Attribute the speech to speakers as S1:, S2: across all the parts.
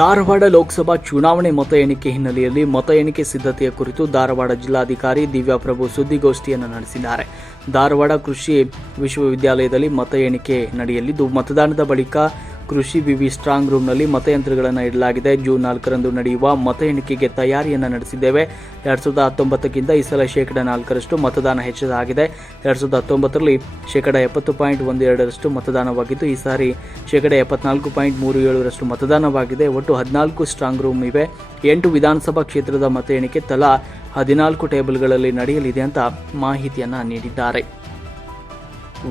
S1: ಧಾರವಾಡ ಲೋಕಸಭಾ ಚುನಾವಣೆ ಮತ ಎಣಿಕೆ ಹಿನ್ನೆಲೆಯಲ್ಲಿ ಮತ ಎಣಿಕೆ ಸಿದ್ಧತೆಯ ಕುರಿತು ಧಾರವಾಡ ಜಿಲ್ಲಾಧಿಕಾರಿ ದಿವ್ಯಾಪ್ರಭು ಸುದ್ದಿಗೋಷ್ಠಿಯನ್ನು ನಡೆಸಿದ್ದಾರೆ. ಧಾರವಾಡ ಕೃಷಿ ವಿಶ್ವವಿದ್ಯಾಲಯದಲ್ಲಿ ಮತ ಎಣಿಕೆ ನಡೆಯಲಿದ್ದು, ಮತದಾನದ ಬಳಿಕ ಕೃಷಿ ವಿವಿ ಸ್ಟ್ರಾಂಗ್ ರೂಮ್ನಲ್ಲಿ ಮತಯಂತ್ರಗಳನ್ನು ಇಡಲಾಗಿದೆ. ಜೂನ್ ನಾಲ್ಕರಂದು ನಡೆಯುವ ಮತ ಎಣಿಕೆಗೆ ತಯಾರಿಯನ್ನು ನಡೆಸಿದ್ದೇವೆ. ಎರಡ್ ಸಾವಿರದ ಹತ್ತೊಂಬತ್ತಕ್ಕಿಂತ ಈ ಸಲ ಶೇಕಡ ನಾಲ್ಕರಷ್ಟು ಮತದಾನ ಹೆಚ್ಚಾಗಿದೆ. ಎರಡ್ ಸಾವಿರದ ಹತ್ತೊಂಬತ್ತರಲ್ಲಿ ಶೇಕಡ ಎಪ್ಪತ್ತು ಪಾಯಿಂಟ್ ಒಂದು ಎರಡರಷ್ಟು ಮತದಾನವಾಗಿದ್ದು, ಈ ಸಾರಿ ಶೇಕಡ ಎಪ್ಪತ್ನಾಲ್ಕು ಪಾಯಿಂಟ್ ಮೂರು ಏಳರಷ್ಟು ಮತದಾನವಾಗಿದೆ. ಒಟ್ಟು ಹದಿನಾಲ್ಕು ಸ್ಟ್ರಾಂಗ್ ರೂಮ್ ಇವೆ. ಎಂಟು ವಿಧಾನಸಭಾ ಕ್ಷೇತ್ರದ ಮತ ಎಣಿಕೆ ತಲಾ ಹದಿನಾಲ್ಕು ಟೇಬಲ್ಗಳಲ್ಲಿ ನಡೆಯಲಿದೆ ಅಂತ ಮಾಹಿತಿಯನ್ನು ನೀಡಿದ್ದಾರೆ.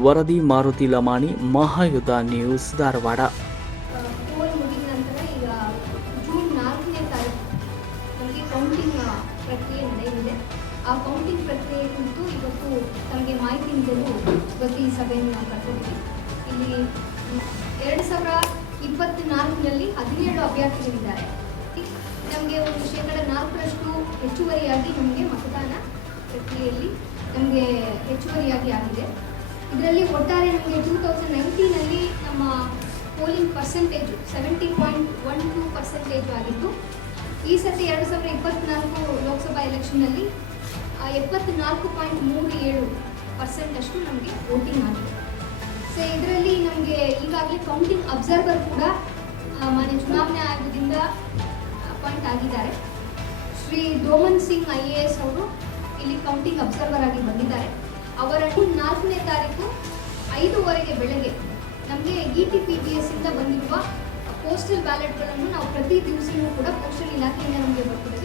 S1: ವರದಿ ಮಾರುತಿ ಲಮಾಣಿ ಮಹಾಯುದ್ಧ ನ್ಯೂಸ್ ಧಾರವಾಡ.
S2: ಆ ಕೌಂಟಿಂಗ್ ಪ್ರಕ್ರಿಯೆ ಕುರಿತು ಇವತ್ತು ತಮಗೆ ಮಾಹಿತಿ ನೀಡಲು ಇವತ್ತು ಈ ಸಭೆಯನ್ನು ನಾವು ಕರ್ಕೊಂಡಿದ್ದೀವಿ ಇಲ್ಲಿ ಎರಡು ಸಾವಿರ ಇಪ್ಪತ್ತ್ನಾಲ್ಕರಲ್ಲಿ ಹದಿನೇಳು ಅಭ್ಯರ್ಥಿಗಳಿದ್ದಾರೆ. ನಮಗೆ ಒಂದು ಶೇಕಡ ನಾಲ್ಕರಷ್ಟು ಹೆಚ್ಚುವರಿಯಾಗಿ ನಮಗೆ ಮತದಾನ ಪ್ರಕ್ರಿಯೆಯಲ್ಲಿ ನಮಗೆ ಹೆಚ್ಚುವರಿಯಾಗಿ ಆಗಿದೆ. ಇದರಲ್ಲಿ ಒಟ್ಟಾರೆ ನಮಗೆ ಟೂ ತೌಸಂಡ್ ನೈನ್ಟೀನಲ್ಲಿ ನಮ್ಮ polling percentage seventy point one two percentage ಆಗಿತ್ತು. ಈ ಸತಿ ಎರಡು ಸಾವಿರದ ಇಪ್ಪತ್ತ್ನಾಲ್ಕು ಲೋಕಸಭಾ ಎಲೆಕ್ಷನ್ನಲ್ಲಿ ಎಪ್ಪತ್ನಾಲ್ಕು ಪಾಯಿಂಟ್ ಮೂರು ಏಳು ಪರ್ಸೆಂಟಷ್ಟು ನಮಗೆ ವೋಟಿಂಗ್ ಆಗಿದೆ. ಸೊ ಇದರಲ್ಲಿ ನಮಗೆ ಈಗಾಗಲೇ ಕೌಂಟಿಂಗ್ ಅಬ್ಸರ್ವರ್ ಕೂಡ ಮಾನ್ಯ ಚುನಾವಣೆ ಆಯೋಗದಿಂದ ಅಪಾಯಿಂಟ್ ಆಗಿದ್ದಾರೆ. Shri Doman Singh I A S ಅವರು ಇಲ್ಲಿ ಕೌಂಟಿಂಗ್ ಅಬ್ಸರ್ವರ್ ಆಗಿ ಬಂದಿದ್ದಾರೆ. ಅವರನ್ನು ನಾಲ್ಕನೇ ತಾರೀಕು ಐದೂವರೆಗೆ ಬೆಳಗ್ಗೆ ನಮಗೆ E T P B S ಇಂದ ಬಂದಿರುವ ಪೋಸ್ಟಲ್ ಬ್ಯಾಲೆಟ್ಗಳನ್ನು ನಾವು ಪ್ರತಿ ದಿವಸವೂ ಕೂಡ ಪೋಸ್ಟಲ್ ಇಲಾಖೆಯಿಂದ ನಮಗೆ ಬರ್ತಿದ್ದೇವೆ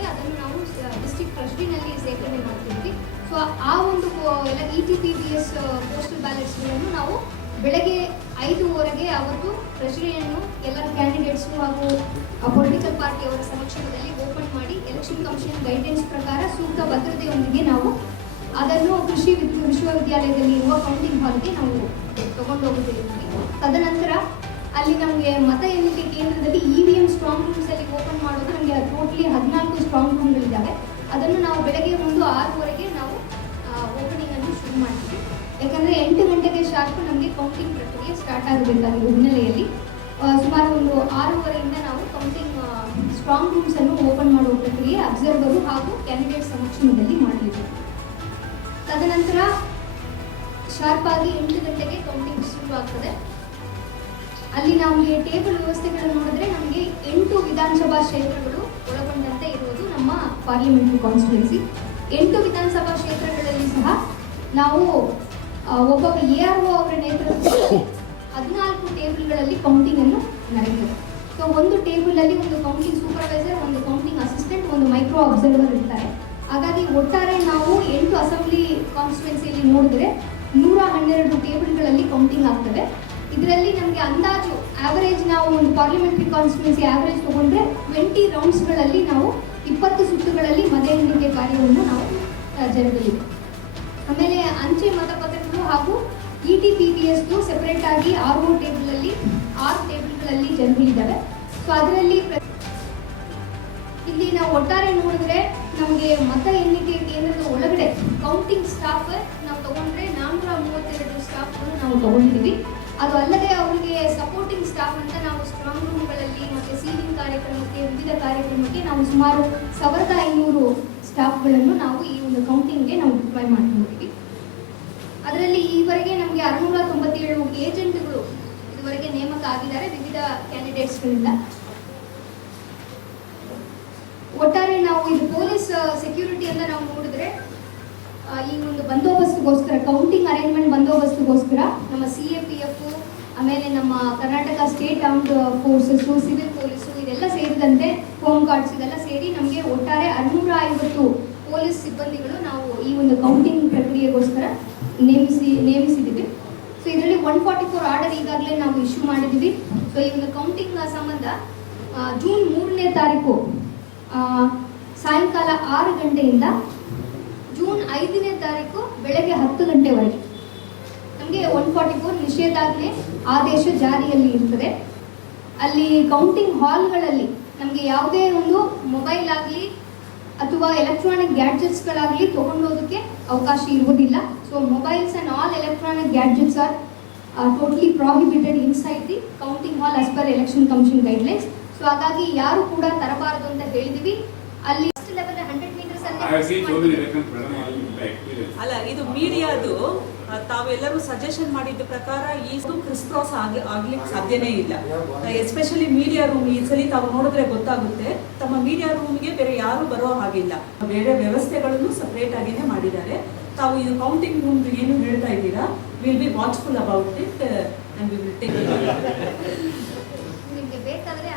S2: T P B S postal ಬ್ಯಾಲೆಟ್ಸ್ಗಳನ್ನು ನಾವು ಬೆಳಗ್ಗೆ ಐದೂವರೆಗೆ ಅವತ್ತು ಪ್ರಶ್ನೆಯನ್ನು ಎಲ್ಲ ಕ್ಯಾಂಡಿಡೇಟ್ಸು ಹಾಗೂ ಪೊಲಿಟಿಕಲ್ ಪಾರ್ಟಿಯವರ ಸಮಕ್ಷಮದಲ್ಲಿ ಓಪನ್ ಮಾಡಿ ಎಲೆಕ್ಷನ್ ಕಮಿಷನ್ ಗೈಡೆನ್ಸ್ ಪ್ರಕಾರ ಸೂಕ್ತ ಭದ್ರತೆಯೊಂದಿಗೆ ನಾವು ಅದನ್ನು ಕೃಷಿ ವಿದ್- ವಿಶ್ವವಿದ್ಯಾಲಯದಲ್ಲಿ ಇರುವ ಕೌಂಟಿಂಗ್ ಹಾಲ್ಗೆ ನಾವು ತಗೊಂಡು ಹೋಗುತ್ತಿದ್ದೀವಿ ತದನಂತರ ಅಲ್ಲಿ ನಮಗೆ ಮತ ಎಣಿಕೆ ಕೇಂದ್ರದಲ್ಲಿ E V M strong rooms ಅಲ್ಲಿ ಓಪನ್ ಮಾಡೋದು ನಮಗೆ ಟೋಟಲಿ ಹದಿನಾಲ್ಕು ಸ್ಟ್ರಾಂಗ್ ರೂಮ್ಗಳಿದ್ದಾವೆ ಅದನ್ನು ನಾವು ಬೆಳಗ್ಗೆ ಒಂದು ಆರೂವರೆಗೆ ನಾವು ಓಪನಿಂಗ್ ಅನ್ನು ಶುರು ಮಾಡ್ತೀವಿ. ಯಾಕಂದ್ರೆ ಎಂಟು ಗಂಟೆಗೆ ಶಾರ್ಪ್ ನಮಗೆ ಕೌಂಟಿಂಗ್ ಪ್ರಕ್ರಿಯೆ ಸ್ಟಾರ್ಟ್ ಆಗಬೇಕಾಗಿದೆ ಹಿನ್ನೆಲೆಯಲ್ಲಿ ಸುಮಾರು ಒಂದು ಆರೂವರೆಯಿಂದ ನಾವು ಕೌಂಟಿಂಗ್ ಸ್ಟ್ರಾಂಗ್ ರೂಮ್ಸ್ ಅನ್ನು ಓಪನ್ ಮಾಡುವ ಪ್ರಕ್ರಿಯೆ ಅಬ್ಸರ್ವರು ಹಾಗೂ ಕ್ಯಾಂಡಿಡೇಟ್ ಸಮಕ್ಷಮದಲ್ಲಿ ಮಾಡಲಿದೆ ತದನಂತರ ಶಾರ್ಪ್ ಆಗಿ ಎಂಟು ಗಂಟೆಗೆ ಕೌಂಟಿಂಗ್ ಶುರು ಆಗ್ತದೆ. ಅಲ್ಲಿ ಈ ಟೇಬಲ್ ವ್ಯವಸ್ಥೆಗಳನ್ನು ನೋಡಿದ್ರೆ ನಮಗೆ ಎಂಟು ವಿಧಾನಸಭಾ ಕ್ಷೇತ್ರಗಳು ಒಳಗೊಂಡಂತೆ ಇರುವುದು ನಮ್ಮ ಪಾರ್ಲಿಮೆಂಟರಿ ಕಾನ್ಸ್ಟಿಟ್ಯೂನ್ಸಿ ಎಂಟು ವಿಧಾನಸಭಾ ಕ್ಷೇತ್ರಗಳಲ್ಲಿ ಸಹ ನಾವು ಒಬ್ಬ ಎ ಆರ್ ಒ ಅವರ ನೇತೃತ್ವದಲ್ಲಿ ಹದಿನಾಲ್ಕು ಟೇಬಲ್ಗಳಲ್ಲಿ ಕೌಂಟಿಂಗ್ ಅನ್ನು ನಡೆಯುತ್ತೆ ಸೊ ಒಂದು ಟೇಬಲ್ ಅಲ್ಲಿ ಒಂದು ಕೌಂಟಿಂಗ್ ಸೂಪರ್ವೈಸರ್ ಒಂದು ಕೌಂಟಿಂಗ್ ಅಸಿಸ್ಟೆಂಟ್ ಒಂದು ಮೈಕ್ರೋ ಅಬ್ಸರ್ವರ್ ಇರ್ತಾರೆ. ಹಾಗಾಗಿ ಒಟ್ಟಾರೆ ನಾವು ಎಂಟು ಅಸೆಂಬ್ಲಿ ಕಾನ್ಸ್ಟಿಟ್ಯೂನ್ಸಿಯಲ್ಲಿ ನೋಡಿದ್ರೆ ನೂರ ಹನ್ನೆರಡು ಟೇಬಲ್ಗಳಲ್ಲಿ ಕೌಂಟಿಂಗ್ ಆಗ್ತದೆ. ಇದರಲ್ಲಿ ನಮಗೆ ಅಂದಾಜು ಆವರೇಜ್ ನಾವು ಒಂದು ಪಾರ್ಲಿಮೆಂಟ್ರಿ ಕಾನ್ಸ್ಟಿಟ್ಯೂನ್ಸಿ ಆವರೇಜ್ ತಗೊಂಡ್ರೆ ಟ್ವೆಂಟಿ ರೌಂಡ್ಸ್ಗಳಲ್ಲಿ ನಾವು ಇಪ್ಪತ್ತು ಸುತ್ತುಗಳಲ್ಲಿ ಮತ ಎಣಿಕೆ ಕಾರ್ಯವನ್ನು ನಾವು ಜರುಗಲಿ ಆಮೇಲೆ ಅಂಚೆ ಮತಪತ್ರಗಳು ಹಾಗೂ ಇ ಟಿ ಪಿ ಪಿ ಎಸ್ದು ಸೆಪರೇಟ್ ಆಗಿ ಆರು ಟೇಬಲಲ್ಲಿ ಆರು ಟೇಬಲ್ಗಳಲ್ಲಿ ಜರುಗಲಿದ್ದಾವೆ ಸೊ ಅದರಲ್ಲಿ ಇಲ್ಲಿ ನಾವು ಒಟ್ಟಾರೆ ನೋಡಿದ್ರೆ ನಮಗೆ ಮತ ಎಣಿಕೆ ಕೇಂದ್ರದ ಒಳಗಡೆ ಕೌಂಟಿಂಗ್ ಸ್ಟಾಫ್ ನಾವು ತಗೊಂಡ್ರೆ ನಾನ್ನೂರ ಮೂವತ್ತೆರಡು ಸ್ಟಾಫ್ ನಾವು ತಗೊಂಡಿದ್ದೀವಿ. ಅದು ಅಲ್ಲದೆ ಅವರಿಗೆ ಸಪೋರ್ಟಿಂಗ್ ಸ್ಟಾಫ್ ಅಂತ ನಾವು ಸ್ಟ್ರಾಂಗ್ ರೂಮ್ಗಳಲ್ಲಿ ಮತ್ತೆ ಸೀಲಿಂಗ್ ಕಾರ್ಯಕ್ರಮಕ್ಕೆ, ವಿವಿಧ ಕಾರ್ಯಕ್ರಮಕ್ಕೆ ನಾವು ಸುಮಾರು ಸಾವಿರದ ಐನೂರು ಸ್ಟಾಫ್ಗಳನ್ನು ನಾವು ಈ ಒಂದು ಕೌಂಟಿಂಗ್ಗೆ ನಾವು ಡಿಪ್ಲಾಯ್ ಮಾಡ್ಕೊಂಡಿದ್ದೀವಿ ಈವರೆಗೆ ನಮಗೆ ಅರುನೂರ ತೊಂಬತ್ತೇಳು ಏಜೆಂಟ್ಗಳು ಇದುವರೆಗೆ ನೇಮಕ ಆಗಿದ್ದಾರೆ ವಿವಿಧ ಕ್ಯಾಂಡಿಡೇಟ್ಸ್ಗಳಿಂದ ಒಟ್ಟಾರೆ ನಾವು ಇದು ಪೊಲೀಸ್ ಸೆಕ್ಯೂರಿಟಿ ಅಂತ ನಾವು ನೋಡಿದ್ರೆ ಈ ಒಂದು ಬಂದೋಬಸ್ತ್ಗೋಸ್ಕರ ಕೌಂಟಿಂಗ್ ಅರೇಂಜ್ಮೆಂಟ್ ಬಂದೋಬಸ್ತ್ಗೋಸ್ಕರ ನಮ್ಮ ಸಿ ಎ ಪಿ ಎಫ್ ಆಮೇಲೆ ನಮ್ಮ Karnataka state armed forces civil police ಇದೆಲ್ಲ ಸೇರಿದಂತೆ ಹೋಮ್ ಗಾರ್ಡ್ಸ್ ಇದೆಲ್ಲ ಸೇರಿ ನಮಗೆ ಒಟ್ಟಾರೆ ಅರ್ನೂರ ಐವತ್ತು ಪೊಲೀಸ್ ಸಿಬ್ಬಂದಿಗಳು ನಾವು ಈ ಒಂದು ಕೌಂಟಿಂಗ್ ಪ್ರಕ್ರಿಯೆಗೋಸ್ಕರ ನೇಮಿಸಿ, ನೇಮಿಸಿದ್ದೀವಿ. ಸೊ ಇದರಲ್ಲಿ ಒನ್ ಫಾರ್ಟಿ ಫೋರ್ ಆರ್ಡರ್ ಈಗಾಗಲೇ ನಾವು ಇಶ್ಯೂ ಮಾಡಿದ್ದೀವಿ. ಸೊ ಈ ಒಂದು ಕೌಂಟಿಂಗ್ ಸಂಬಂಧ ಜೂನ್ ಮೂರನೇ ತಾರೀಕು ಸಾಯಂಕಾಲ ಆರು ಗಂಟೆಯಿಂದ ಜೂನ್ ಐದನೇ ತಾರೀಕು ಬೆಳಗ್ಗೆ ಹತ್ತು ಗಂಟೆವರೆಗೆ. ನಮಗೆ ಒನ್ ಫಾರ್ಟಿ ಫೋರ್ ನಿಷೇಧಾಜ್ಞೆ ಆದೇಶ ಜಾರಿಯಲ್ಲಿ ಇರ್ತದೆ. ಅಲ್ಲಿ ಕೌಂಟಿಂಗ್ ಹಾಲ್ಗಳಲ್ಲಿ ನಮಗೆ ಯಾವುದೇ ಒಂದು ಮೊಬೈಲ್ ಆಗಲಿ ಅಥವಾ ಎಲೆಕ್ಟ್ರಾನಿಕ್ ಗ್ಯಾಡ್ಜೆಟ್ಸ್ಗಳಾಗಲಿ ತೊಗೊಂಡೋದಕ್ಕೆ ಅವಕಾಶ ಇರುವುದಿಲ್ಲ. So mobiles and all electronic gadgets are totally prohibited inside the counting hall as per election commission guidelines so ಹಾಗಾಗಿ ಯಾರು ಕೂಡ ತರಬಾರದು ಅಂತ ಹೇಳಿದೀವಿ. ಅಲ್ಲಿ ಫಸ್ಟ್ ಲೆವೆಲ್ ಹಂಡ್ರೆಡ್ ಮೀಟರ್ಸ್.
S3: ಅಲ್ಲ ಇದು ಮೀಡಿಯಾದು ತಾವೆಲ್ಲರೂ ಸಜೆಷನ್ ಮಾಡಿದ ಪ್ರಕಾರ ಈ ಕ್ರಿಸ್ ಕ್ರಾಸ್ ಆಗಿ ಆಗ್ಲಿಕ್ಕೆ ಸಾಧ್ಯನೇ ಇಲ್ಲ. ಎಸ್ಪೆಷಲಿ ಮೀಡಿಯಾ ರೂಮ್ ಈ ಸಲ ತಾವು ನೋಡಿದ್ರೆ ಗೊತ್ತಾಗುತ್ತೆ. ತಮ್ಮ ಮೀಡಿಯಾ ರೂಮ್ಗೆ ಬೇರೆ ಯಾರು ಬರೋ ಹಾಗಿಲ್ಲ. ಬೇರೆ ವ್ಯವಸ್ಥೆಗಳನ್ನು ಸಪ್ರೇಟ್ ಆಗಿನೇ ಮಾಡಿದ್ದಾರೆ. ತಾವು ಇದು ಕೌಂಟಿಂಗ್ ರೂಮ್ ಏನು ಹೇಳ್ತಾ ಇದ್ದೀರಾ? Will be watchful about it and we will take
S2: ನಿಮ್ಗೆ ಬೇಕಾದ್ರೆ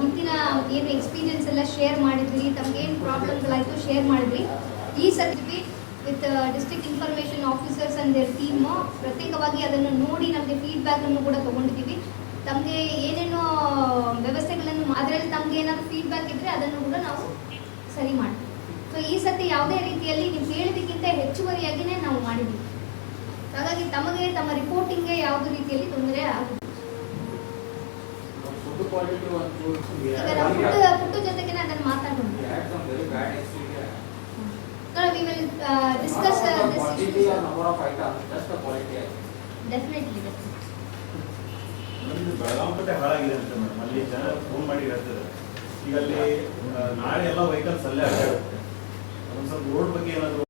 S2: ಹಿಂದಿನ ಏನು ಎಕ್ಸ್ಪೀರಿಯನ್ಸ್ ಎಲ್ಲ ಶೇರ್ ಮಾಡಿದ್ರಿ, ತಮ್ಗೆ ಏನು ಪ್ರಾಬ್ಲಮ್ಗಳಾಯ್ತು ಶೇರ್ ಮಾಡಿದ್ರಿ. ಈ ಸರ್ತಿ with district information officers and their team ಪ್ರತ್ಯೇಕವಾಗಿ ಅದನ್ನು ನೋಡಿ ನಮಗೆ ಫೀಡ್ಬ್ಯಾಕನ್ನು ಕೂಡ ತಗೊಂಡಿದ್ದೀವಿ. ತಮಗೆ ಏನೇನು ವ್ಯವಸ್ಥೆಗಳನ್ನು ಅದರಲ್ಲಿ ತಮಗೆ ಏನಾದರೂ ಫೀಡ್ಬ್ಯಾಕ್ ಇದ್ದರೆ ಅದನ್ನು ಕೂಡ ನಾವು ಸರಿ ಮಾಡ್ತೀವಿ. ಸೊ ಈ ಸತಿ ಯಾವುದೇ ರೀತಿಯಲ್ಲಿ ನೀವು ಹೇಳಿದ್ದಕ್ಕಿಂತ ಹೆಚ್ಚುವರಿಯಾಗಿಯೇ ನಾವು ಮಾಡಿದ್ದೀವಿ. ಹಾಗಾಗಿ ತಮಗೆ ತಮ್ಮ ರಿಪೋರ್ಟಿಂಗ್ಗೆ ಯಾವುದೇ ರೀತಿಯಲ್ಲಿ ತೊಂದರೆ ಆಗುತ್ತೆ ಪುಟ್ಟ ಜೊತೆಗೆ we will uh, discuss uh, this issue. Definitely, definitely.
S4: ನಮ್ದು ಬೆಳಗಾಂಪಟ್ಟೆ ಹಾಳಾಗಿದೆ ಅಂತ ಮೇಡಮ್. ಅಲ್ಲಿ ಜನ ಫೋನ್ ಮಾಡಿ ಹೇಳ್ತಾರೆ ಈಗ ಅಲ್ಲಿ ನಾಳೆ ಎಲ್ಲ ವೆಹಿಕಲ್ಸ್ ಅಲ್ಲೇ ಅಡ್ಡಾಡುತ್ತೆ. ಒಂದ್ ಸ್ವಲ್ಪ ರೋಡ್ ಬಗ್ಗೆ ಏನಾದ್ರು